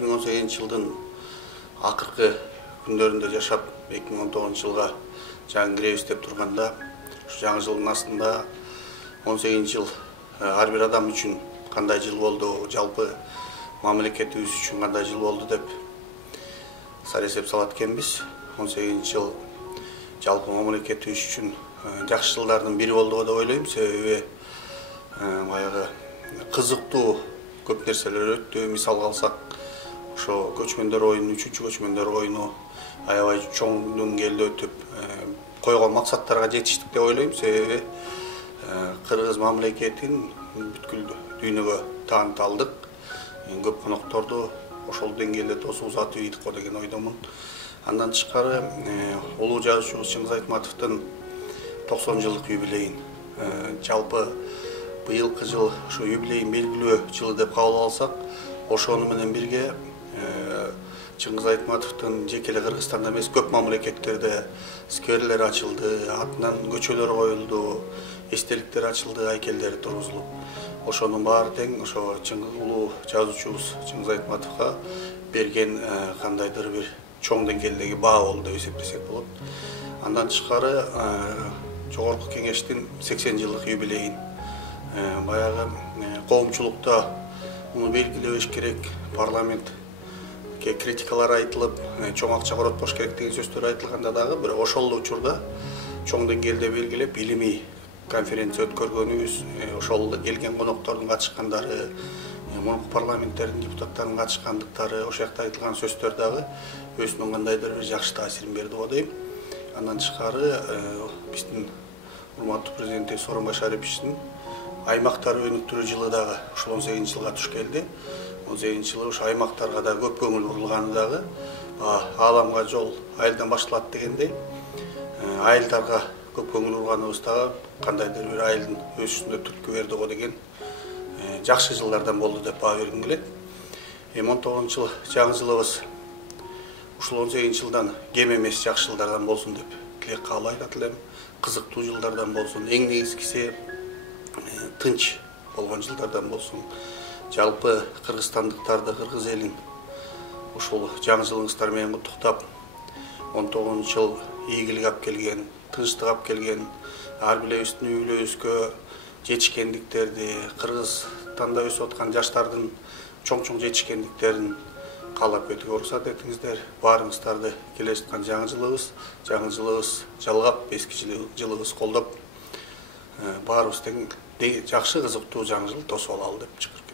2018 жылдын акыркы күндөрүндө жашап 2019 жылга жаңы киребиз деп турганда, ушу жаңы жылдын астында 18 жыл ар бир адам үчүн кандай жыл болду, жалпы мамлекетибиз үчүн кандай жыл болду деп саресеп салат экенбиз. 18 жыл жалпы мамлекетибиз үчүн жакшы жылдардын бири болду деп ойлойм. Себеби баягы кызыктуу көп нерселер өттү. Мисалга алсак, ошо көчмөндөр оюну, 3-көчмөндөр оюну аябай чоң деңгээлде өтүп, койгон максаттарга жетиштик деп ойлойм. Себеби Кыргыз мамлекетин бүткүл дүйнөгө тааныталдык. Көп конокторду ошол деңгээлде тосуп узатып ийдик го деген ойдомун. Андан тышкары улуу жазуучубуз Чыңгыз Айтматовдун 90 жылдык юбилейин жалпы быйылкы жыл ушу юбилейин белгилөө жылы деп кабыл алсак, ошону менен бирге Чыңгыз Айтматовдун жеке эле Кыргызстанда эмес, көп мамлекеттерде скверлер ачылды, атынан көчөлөр коюлду, эстеликтер ачылды, айкелдери тургузулуп. Ошонун баары тең ошо улуу жазуучубуз Чыңгыз Айтматовго берген кандайдыр бир чоң деңгээлдеги баа болду деп эсептесек болот. Андан тышкары Жогорку Кеңештин 80 жылдык юбилейин баягы коомчулукта муну белгилебеш керек, парламент критикалар айтылып, чоң акча коротпош керек деген сөздөр айтылганда дагы, бирок ошол учурда чоң деңгээлде белгилеп илимий конференция өткөргөнүбүз, ошол келген коноктордун катышкандары, мурунку парламенттердин депутаттарынын катышкандыктары, ошол жакта айтылган сөздөр дагы өзүнүн кандайдыр бир жакшы таасирин берди го дейм. Андан тышкары биздин урматтуу президентибиз Сооронбай Шариповичтин аймактар өнүктүрүү жылы дагы ушул 18 жылга туш келди. 18 жылы ушу аймактарга да көп көңүл бурулганы дагы ааламга жол айылдан башталат дегендей, айылдарга көп көңүл бурганыбыз дагы кандайдыр бир айылдын өсүшүнө түрткү берди го деген жакшы жылдардан болду деп баа бергим келет. 19 жыл жаңы жылыбыз ушул 18 жылдан кем эмес жакшы жылдардан болсун деп тилек кабыл айтат элем. Кызыктуу жылдардан болсун, эң негизгиси тынч болгон жылдардан болсун. Жалпы кыргызстандыктарды, кыргыз элин ушул жаңы жылыңыздар менен куттуктап, 19 жыл ийгилик алып келген, тынчтык алып келген, ар бирлебиздин үй бүлөбүзгө жетишкендиктерди, Кыргызстанда өсүп аткан жаштардын чоң-чоң жетишкендиктерин каалап өтүүгө уруксат этиңиздер. Баарыңыздарды келе жаткан жаңы жылыбыз жалгап, эски жылыбыз колдоп, баарыбыз тең жакшы кызыктуу жаңы жыл тосуп алалы деп чакырып